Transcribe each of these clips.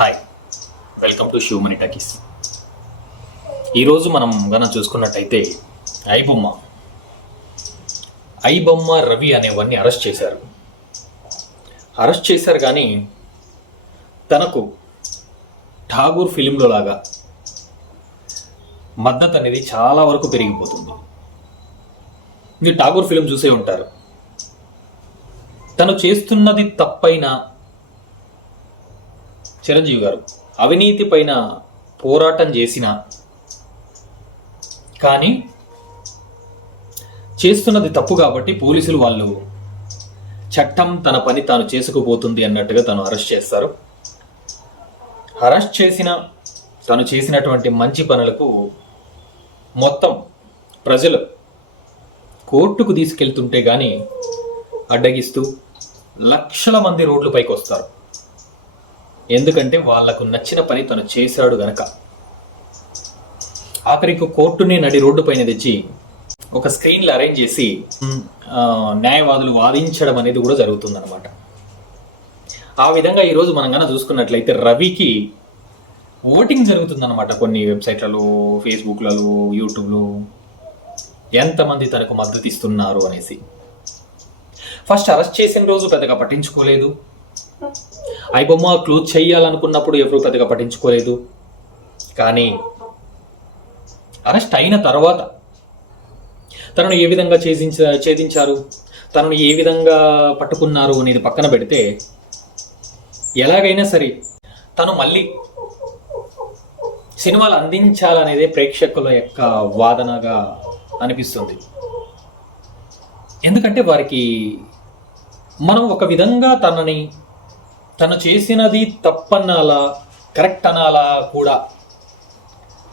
Hi welcome to shoe money talkies ఈరోజు మనం గన చూసుకున్నట్టయితే ఐబొమ్మ. ఐబొమ్మ రవి అనేవాడిని అరెస్ట్ చేశారు. అరెస్ట్ చేశారు కానీ తనకు ఠాగూర్ ఫిలింలో లాగా మద్దతు అనేది చాలా వరకు పెరిగిపోతుంది. మీరు ఠాగూర్ ఫిలిం చూసే ఉంటారు. తను చేస్తున్నది తప్పైనా చిరంజీవి గారు. అవినీతి పైన పోరాటం చేసిన కానీ చేస్తున్నది తప్పు కాబట్టి పోలీసులు వాళ్ళు చట్టం తన పని తాను చేసుకుపోతుంది అన్నట్టుగా తను అరెస్ట్ చేస్తారు. అరెస్ట్ చేసిన తను చేసినటువంటి మంచి పనులకు మొత్తం ప్రజలు కోర్టుకు తీసుకెళ్తుంటే కానీ అడ్డగిస్తూ లక్షల మంది రోడ్లపైకి వస్తారు ఎందుకంటే వాళ్ళకు నచ్చిన పని తను చేశాడు గనక. ఆఖరికి కోర్టుని నడి రోడ్డు పైన తెచ్చి ఒక స్క్రీన్లు అరేంజ్ చేసి న్యాయవాదులు వాదించడం అనేది కూడా జరుగుతుందన్నమాట. ఆ విధంగా ఈరోజు మనం కనుక చూసుకున్నట్లయితే రవికి ఓటింగ్ జరుగుతుందన్నమాట కొన్ని వెబ్సైట్లలో ఫేస్బుక్లలో యూట్యూబ్లో. ఎంతమంది తనకు మద్దతు ఇస్తున్నారు అనేసి. ఫస్ట్ అరెస్ట్ చేసిన రోజు పెద్దగా పట్టించుకోలేదు. ఐ బొమ్మ క్లోజ్ చేయాలనుకున్నప్పుడు ఎవరు పెద్దగా పట్టించుకోలేదు. కానీ అరెస్ట్ అయిన తర్వాత తనను ఏ విధంగా ఛేదించ ఛేదించారు? తనను ఏ విధంగా పట్టుకున్నారు అనేది పక్కన పెడితే ఎలాగైనా సరే తను మళ్ళీ సినిమాలు అందించాలనేదే ప్రేక్షకుల యొక్క వాదనగా అనిపిస్తుంది. ఎందుకంటే వారికి మనం ఒక విధంగా తనని తను చేసినది తప్పన్నాలా కరెక్ట్ అనాలా కూడా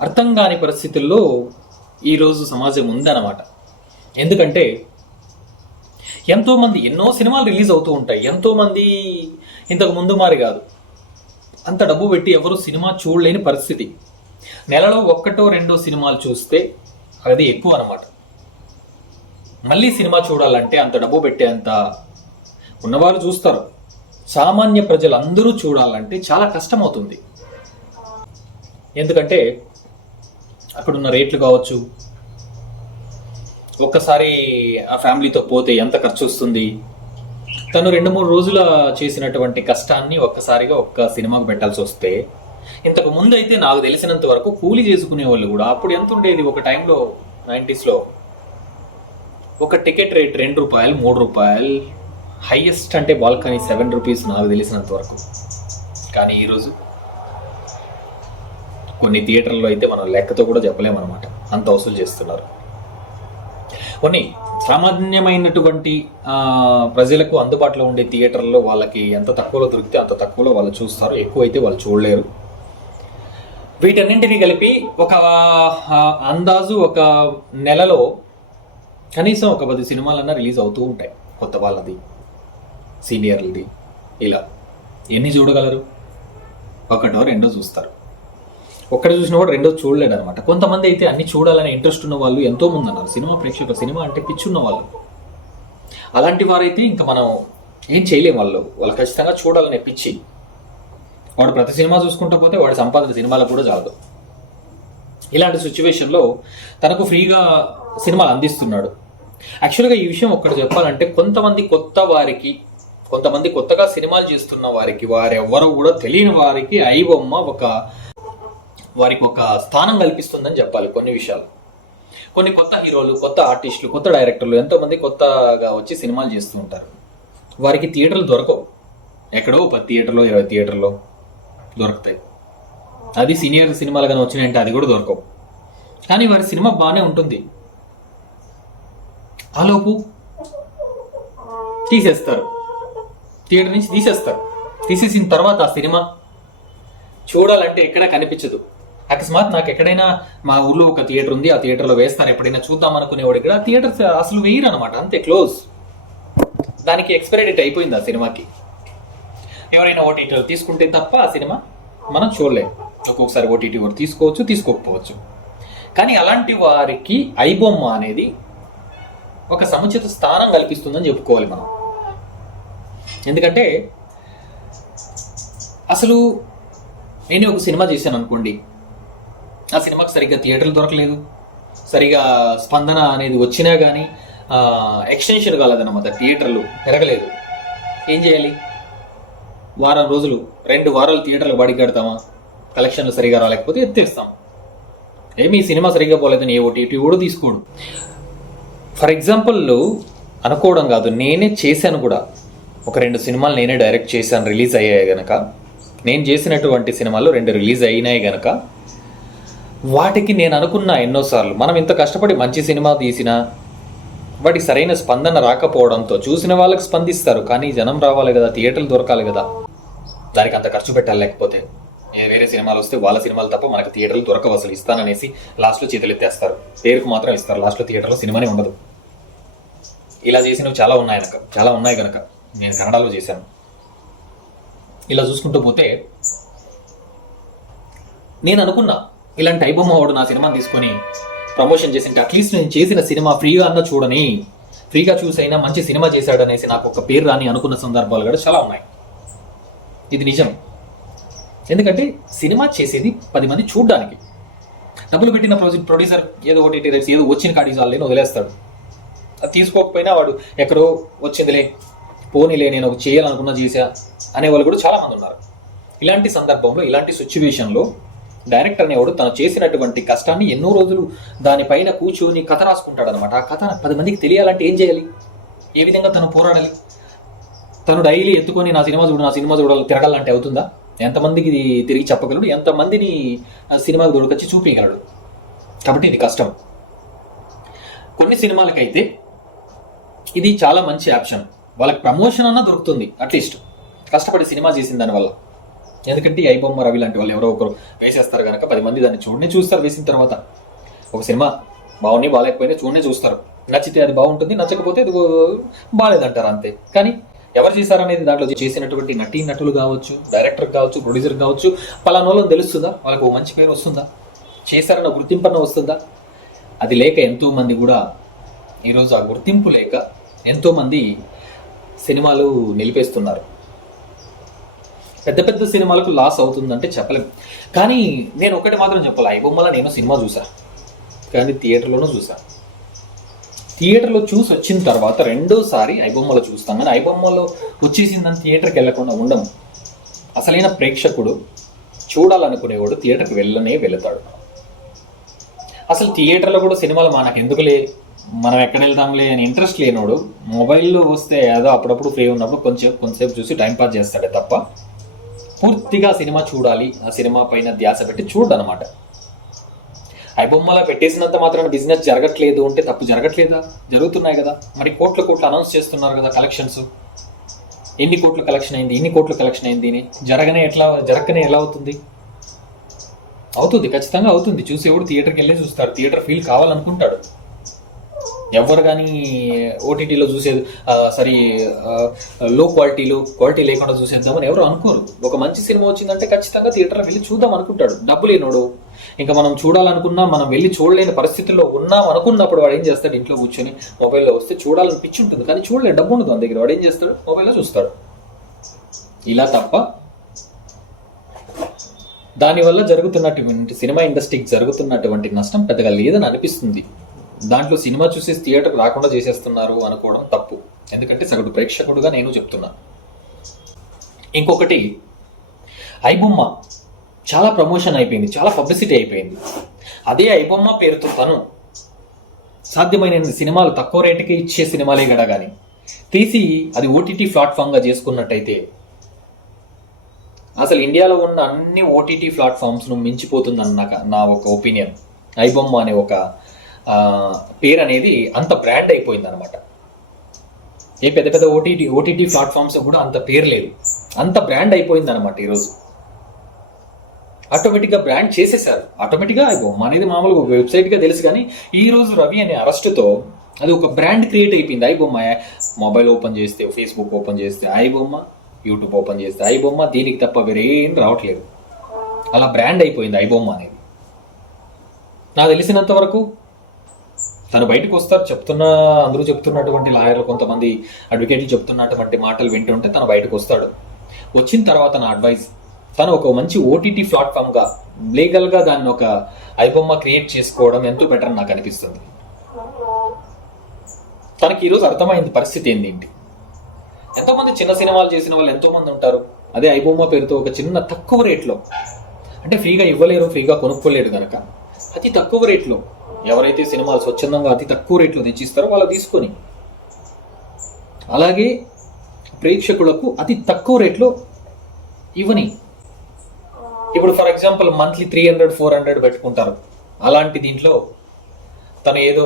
అర్థం కాని పరిస్థితుల్లో ఈరోజు సమాజం ఉందన్నమాట. ఎందుకంటే ఎంతోమంది ఎన్నో సినిమాలు రిలీజ్ అవుతూ ఉంటాయి. ఎంతోమంది ఇంతకు ముందు మారి కాదు. అంత డబ్బు పెట్టి ఎవరు సినిమా చూడలేని పరిస్థితి. నెలలో ఒక్కటో రెండో సినిమాలు చూస్తే అది ఎక్కువ అనమాట మళ్ళీ సినిమా చూడాలంటే అంత డబ్బు పెట్టేంత ఉన్నవారు చూస్తారు. సామాన్య ప్రజలందరూ చూడాలంటే చాలా కష్టం అవుతుంది ఎందుకంటే అక్కడున్న రేట్లు కావచ్చు ఒక్కసారి ఆ ఫ్యామిలీతో పోతే ఎంత ఖర్చు వస్తుంది తను రెండు మూడు రోజుల చేసినటువంటి కష్టాన్ని ఒక్కసారిగా ఒక్క సినిమాకు పెట్టాల్సి వస్తే ఇంతకు ముందు అయితే నాకు తెలిసినంత వరకు కూలి చేసుకునే వాళ్ళు కూడా అప్పుడు ఎంత ఉండేది ఒక టైంలో నైంటీస్లో? ఒక టికెట్ రేట్ రెండు రూపాయలు మూడు రూపాయలు హైయెస్ట్ అంటే బాల్కనీ సెవెన్ రూపీస్ నాకు తెలిసినంత వరకు. కానీ ఈరోజు కొన్ని థియేటర్లో అయితే మనం లెక్కతో కూడా చెప్పలేమన్నమాట. అంత వసూలు చేస్తున్నారు. కొన్ని సామాన్యమైనటువంటి ప్రజలకు అందుబాటులో ఉండే థియేటర్లో వాళ్ళకి ఎంత తక్కువలో దొరికితే అంత తక్కువలో వాళ్ళు చూస్తారు. ఎక్కువ అయితే వాళ్ళు చూడలేరు. వీటన్నింటినీ కలిపి ఒక అందాజు ఒక నెలలో కనీసం ఒక పది సినిమాలన్నా రిలీజ్ అవుతూ ఉంటాయి. కొత్త వాళ్ళది. సీనియర్లది. ఇలా. ఎన్ని చూడగలరు? ఒకటో రెండో చూస్తారు. ఒక్కడ చూసినా కూడా రెండో చూడలేడు అనమాట కొంతమంది అయితే అన్ని చూడాలనే ఇంట్రెస్ట్ ఉన్న వాళ్ళు ఎంతో మంది అన్నారు సినిమా ప్రేక్షకులు సినిమా అంటే పిచ్చున్న వాళ్ళు. అలాంటి వారైతే ఇంకా మనం ఏం చేయలేం వాళ్ళు. వాళ్ళు ఖచ్చితంగా చూడాలనే పిచ్చి. వాడు ప్రతి సినిమా చూసుకుంటూ పోతే వాడి సంపాదన సినిమాలకు కూడా చాలదు. ఇలాంటి సిచ్యువేషన్లో తనకు ఫ్రీగా సినిమాలు అందిస్తున్నాడు. యాక్చువల్గా ఈ విషయం ఒక్కటి చెప్పాలంటే కొంతమంది కొత్త వారికి కొంతమంది కొత్తగా సినిమాలు చేస్తున్న వారికి వారెవరో కూడా తెలియని వారికి ఐబొమ్మ ఒక వారికి ఒక స్థానం కల్పిస్తుందని చెప్పాలి కొన్ని విషయాలు. కొన్ని కొత్త హీరోలు కొత్త ఆర్టిస్టులు కొత్త డైరెక్టర్లు ఎంతోమంది కొత్తగా వచ్చి సినిమాలు చేస్తూ ఉంటారు. వారికి థియేటర్లు దొరకవు. ఎక్కడో పది థియేటర్లో ఇరవై థియేటర్లో దొరుకుతాయి. అది సీనియర్ సినిమాలు కానీ వచ్చినాయంటే అది కూడా దొరకవు. కానీ వారి సినిమా బాగానే ఉంటుంది. ఆలోపు తీసేస్తారు. థియేటర్ నుంచి తీసేస్తారు. తీసేసిన తర్వాత ఆ సినిమా చూడాలంటే ఎక్కడ కనిపించదు. అకస్మాత్ నాకు ఎక్కడైనా మా ఊర్లో ఒక థియేటర్ ఉంది ఆ థియేటర్లో వేస్తారు. ఎప్పుడైనా చూద్దాం అనుకునేవాడు ఇక్కడ. థియేటర్ అసలు వేయరు అనమాట అంతే క్లోజ్. దానికి ఎక్స్పైరీ డేట్ అయిపోయింది ఆ సినిమాకి. ఎవరైనా ఓటీటీలో తీసుకుంటే తప్ప ఆ సినిమా మనం చూడలేం. ఒక్కొక్కసారి ఓటీటీ కూడా తీసుకోవచ్చు తీసుకోకపోవచ్చు. కానీ అలాంటి వారికి ఐబొమ్మ అనేది ఒక సముచిత స్థానం కల్పిస్తుందని చెప్పుకోవాలి మనం. ఎందుకంటే అసలు నేనే ఒక సినిమా చేశాను అనుకోండి. ఆ సినిమాకి సరిగ్గా థియేటర్లు దొరకలేదు. సరిగా స్పందన అనేది వచ్చినా కానీ ఎక్స్టెన్షన్ కాలేదన్నమాట. థియేటర్లు పెరగలేదు. ఏం చేయాలి? వారం రోజులు రెండు వారాలు థియేటర్లు బాడీ కడతామా? కలెక్షన్లు సరిగా రాలేకపోతే ఎత్తేస్తాం ఏమి ఈ సినిమా సరిగ్గా పోలేదని ఏ ఓటీటీ కూడా తీసుకోడు. ఫర్ ఎగ్జాంపుల్ అనుకోవడం కాదు నేనే చేశాను కూడా. ఒక రెండు సినిమాలు నేనే డైరెక్ట్ చేశాను రిలీజ్ అయ్యాయి గనక. నేను చేసినటువంటి సినిమాలు రెండు రిలీజ్ అయినాయి గనక. వాటికి నేను అనుకున్నా ఎన్నోసార్లు మనం ఇంత కష్టపడి మంచి సినిమా తీసినా వాటి సరైన స్పందన రాకపోవడంతో చూసిన వాళ్ళకి స్పందిస్తారు కానీ జనం రావాలి కదా థియేటర్లు దొరకాలి కదా. దానికి అంత ఖర్చు పెట్టాలి లేకపోతే. ఏ వేరే సినిమాలు వస్తే వాళ్ళ సినిమాలు తప్ప మనకి థియేటర్లు దొరకవు అసలు ఇస్తాననేసి లాస్ట్లో చేతులెత్తేస్తారు పేరుకు మాత్రం ఇస్తారు లాస్ట్లో థియేటర్లో సినిమానే ఉండదు. ఇలా చేసినవి చాలా ఉన్నాయి కనుక చాలా ఉన్నాయి కనుక నేను కన్నడలో చేశాను. ఇలా చూసుకుంటూ పోతే నేను అనుకున్నా ఇలాంటి ఐబొమ్మ వాడు నా సినిమాని తీసుకొని ప్రమోషన్ చేసింటే అట్లీస్ట్ నేను చేసిన సినిమా ఫ్రీగా అన్న చూడని ఫ్రీగా చూసైనా మంచి సినిమా చేశాడనేసి నాకు ఒక పేరు రాని అనుకున్న సందర్భాలు కూడా చాలా ఉన్నాయి. ఇది నిజం. ఎందుకంటే సినిమా చేసేది పది మంది చూడడానికి. డబ్బులు పెట్టిన ప్రొజెక్ట్ ప్రొడ్యూసర్ ఏదో ఒకటి ఏదో వచ్చిన కాడి చాలని వదిలేస్తాడు. అది తీసుకోకపోయినా వాడు ఎక్కడో వచ్చిందిలే పోనీలే నేను ఒక చేయాలనుకున్నా చేసా అనే వాళ్ళు కూడా చాలామంది ఉన్నారు. ఇలాంటి సందర్భంలో ఇలాంటి సిచ్యువేషన్లో డైరెక్టర్ అనేవాడు తను చేసినటువంటి కష్టాన్ని ఎన్నో రోజులు దానిపైన కూర్చొని కథ రాసుకుంటాడు అనమాట ఆ కథ పది మందికి తెలియాలంటే ఏం చేయాలి? ఏ విధంగా తను పోరాడాలి? తను డైలీ ఎత్తుకొని నా సినిమా చూడు నా సినిమా చూడాలి తిరగాలంటే అవుతుందా? ఎంతమందికి ఇది తిరిగి చెప్పగలడు? ఎంతమందిని ఆ సినిమాకి దొరకొచ్చి చూపించగలడు? కాబట్టి ఇది కష్టం. కొన్ని సినిమాలకైతే ఇది చాలా మంచి ఆప్షన్. వాళ్ళకి ప్రమోషన్ అన్నా దొరుకుతుంది అట్లీస్ట్ కష్టపడి సినిమా చేసిన దానివల్ల ఎందుకంటే ఈ ఐబొమ్మ రవి లాంటి వాళ్ళు ఎవరో ఒకరు వేసేస్తారు కనుక పది మంది దాన్ని చూడనే చూస్తారు వేసిన తర్వాత. ఒక సినిమా బాగున్నాయి బాగాలేకపోయినా చూడనే చూస్తారు. నచ్చితే అది బాగుంటుంది నచ్చకపోతే అది బాగాలేదంటారు అంతే. కానీ ఎవరు చేశారనేది దాంట్లో చేసినటువంటి నటీ నటులు కావచ్చు డైరెక్టర్ కావచ్చు ప్రొడ్యూసర్ కావచ్చు పలానోళ్ళని తెలుస్తుందా? వాళ్ళకు ఒక మంచి పేరు వస్తుందా? చేశారన్న గుర్తింపన్న వస్తుందా? అది లేక ఎంతోమంది కూడా ఈరోజు ఆ గుర్తింపు లేక ఎంతోమంది సినిమాలు నిలిపేస్తున్నారు. పెద్ద పెద్ద సినిమాలకు లాస్ అవుతుందంటే చెప్పలేం. కానీ నేను ఒకటి మాత్రం చెప్పాలి. ఐ బొమ్మల నేను సినిమా చూసా. కానీ థియేటర్లోనూ చూసా. థియేటర్లో చూసి వచ్చిన తర్వాత రెండోసారి ఐబొమ్మలో చూస్తాం. కానీ ఐబొమ్మలో వచ్చేసిందని థియేటర్కి వెళ్ళకుండా ఉండము. అసలైన ప్రేక్షకుడు చూడాలనుకునేవాడు థియేటర్కి వెళ్ళనే వెళతాడు. అసలు థియేటర్లో కూడా సినిమాలు మనకు ఎందుకులే మనం ఎక్కడ వెళ్తాంలే అని ఇంట్రెస్ట్ లేనోడు మొబైల్లో వస్తే ఏదో అప్పుడప్పుడు ఫ్రీ ఉన్నప్పుడు కొంచెం కొంతసేపు చూసి టైం పాస్ చేస్తాడే తప్ప పూర్తిగా సినిమా చూడాలి ఆ సినిమా పైన ధ్యాస పెట్టి చూడనమాట ఐబొమ్మలా పెట్టేసినంత మాత్రాన బిజినెస్ జరగట్లేదు అంటే తప్పు జరగట్లేదా? జరుగుతున్నాయి కదా. మరి కోట్ల కోట్లు అనౌన్స్ చేస్తున్నారు కదా కలెక్షన్స్ ఎన్ని కోట్ల కలెక్షన్ అయింది? ఎన్ని కోట్లు కలెక్షన్ అయింది అని జరగనే ఎట్లా జరగనే ఎలా అవుతుంది? అవుతుంది ఖచ్చితంగా అవుతుంది. చూసేవాడు థియేటర్కి వెళ్ళి చూస్తాడు. థియేటర్ ఫీల్ కావాలనుకుంటాడు. ఎవరు కానీ ఓటీటీలో చూసేది సరే లో క్వాలిటీలో క్వాలిటీ లేకుండా చూసేద్దామని ఎవరు అనుకోరు. ఒక మంచి సినిమా వచ్చిందంటే ఖచ్చితంగా థియేటర్లో వెళ్ళి చూద్దాం అనుకుంటాడు. డబ్బు లేనోడు. ఇంకా మనం చూడాలనుకున్నా మనం వెళ్ళి చూడలేని పరిస్థితుల్లో ఉన్నాం అనుకున్నప్పుడు వాడు ఏం చేస్తాడు? ఇంట్లో కూర్చొని మొబైల్లో వస్తే చూడాలని పిచ్చి ఉంటుంది. కానీ చూడలే డబ్బు ఉండదు మన దగ్గర. వాడు ఏం చేస్తాడు? మొబైల్లో చూస్తాడు. ఇలా తప్ప దానివల్ల జరుగుతున్నటువంటి సినిమా ఇండస్ట్రీకి జరుగుతున్నటువంటి నష్టం పెద్దగా లేదని అనిపిస్తుంది. దాంట్లో సినిమా చూసి థియేటర్ రాకుండా చేసేస్తున్నారు అనుకోవడం తప్పు. ఎందుకంటే సగటు ప్రేక్షకుడుగా నేను చెప్తున్నా. ఇంకొకటి ఐబొమ్మ చాలా ప్రమోషన్ అయిపోయింది చాలా పబ్లిసిటీ అయిపోయింది. అదే ఐబొమ్మ పేరుతో తను సాధ్యమైన సినిమాలు తక్కువ రేటుకి ఇచ్చే సినిమాలే గడా కానీ తీసి అది ఓటీటీ ప్లాట్ఫామ్గా చేసుకున్నట్టయితే అసలు ఇండియాలో ఉన్న అన్ని ఓటీటీ ప్లాట్ఫామ్స్ను మించిపోతుందని నాకు నా ఒక ఒపీనియన్. ఐబొమ్మ అనే ఒక పేరు అనేది అంత బ్రాండ్ అయిపోయింది అనమాట ఏ పెద్ద పెద్ద ఓటీటీ ఓటీటీ ప్లాట్ఫామ్స్ కూడా అంత పేరు లేదు. అంత బ్రాండ్ అయిపోయింది అనమాట ఈరోజు ఆటోమేటిక్గా బ్రాండ్ చేసేసారు ఆటోమేటిక్గా ఐబొమ్మ అనేది మామూలుగా వెబ్సైట్గా తెలుసు కానీ ఈరోజు రవి అనే అరెస్ట్తో అది ఒక బ్రాండ్ క్రియేట్ అయిపోయింది. ఐబొమ్మ మొబైల్ ఓపెన్ చేస్తే ఫేస్బుక్ ఓపెన్ చేస్తే ఐబొమ్మ యూట్యూబ్ ఓపెన్ చేస్తే ఐబొమ్మ దీనికి తప్ప వేరేం రావట్లేదు. అలా బ్రాండ్ అయిపోయింది ఐబొమ్మ అనేది. నాకు తెలిసినంత వరకు తను బయటకు వస్తారు చెప్తున్న అందరూ చెప్తున్నటువంటి లాయర్లు కొంతమంది అడ్వకేట్లు చెప్తున్నటువంటి మాటలు వింటుంటే తను బయటకు వస్తాడు. వచ్చిన తర్వాత నా అడ్వైస్ తను ఒక మంచి ఓటీటీ ప్లాట్ఫామ్గా లీగల్గా దాన్ని ఒక ఐబొమ్మ క్రియేట్ చేసుకోవడం ఎంతో బెటర్ నాకు అనిపిస్తుంది. తనకి ఈరోజు అర్థమైంది పరిస్థితి ఏంటి? ఎంతోమంది చిన్న సినిమాలు చేసిన వాళ్ళు ఎంతోమంది ఉంటారు. అదే ఐబొమ్మ పేరుతో ఒక చిన్న తక్కువ రేట్లో అంటే ఫ్రీగా ఇవ్వలేరు ఫ్రీగా కొనుక్కోలేరు కనుక అతి తక్కువ రేట్లో. ఎవరైతే సినిమాలు స్వచ్ఛందంగా అతి తక్కువ రేట్లో తెచ్చిస్తారో వాళ్ళు తీసుకొని. అలాగే ప్రేక్షకులకు అతి తక్కువ రేట్లో ఇవ్వని. ఇప్పుడు for example monthly three hundred four hundred పెట్టుకుంటారు. అలాంటి దీంట్లో తను ఏదో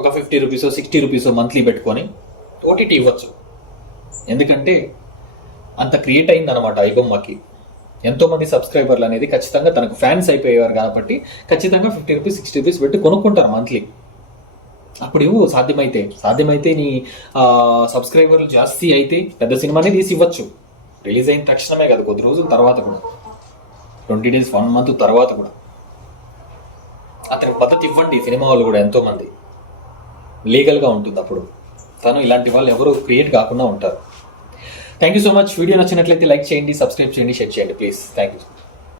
ఒక fifty rupees sixty rupees monthly పెట్టుకొని ఓటీటీ ఇవ్వచ్చు. ఎందుకంటే అంత క్రియేట్ అయింది అనమాట ఐబొమ్మకి. ఎంతోమంది సబ్స్క్రైబర్లు అనేది ఖచ్చితంగా తనకు ఫ్యాన్స్ అయిపోయేవారు కాబట్టి ఖచ్చితంగా ఫిఫ్టీ రూపీస్ సిక్స్టీ రూపీస్ పెట్టి కొనుక్కుంటారు మంత్లీ. అప్పుడు ఇవ్వు సాధ్యమైతే. సాధ్యమైతే నీ సబ్స్క్రైబర్లు జాస్తి అయితే పెద్ద సినిమానే తీసి ఇవ్వచ్చు రిలీజ్ అయిన తక్షణమే కదా కొద్ది రోజుల తర్వాత కూడా. ట్వంటీ డేస్ వన్ మంత్ తర్వాత కూడా. అతనికి పద్ధతి ఇవ్వండి సినిమా వాళ్ళు కూడా ఎంతోమంది. లీగల్గా ఉంటుంది అప్పుడు. తను ఇలాంటి వాళ్ళు ఎవరు క్రియేట్ కాకుండా ఉంటారు. Thank you so much video నచ్చినట్లయితే లైక్ చేయండి సబ్స్క్రైబ్ చేయండి షేర్ చేయండి ప్లీజ్ థ్యాంక్ యూ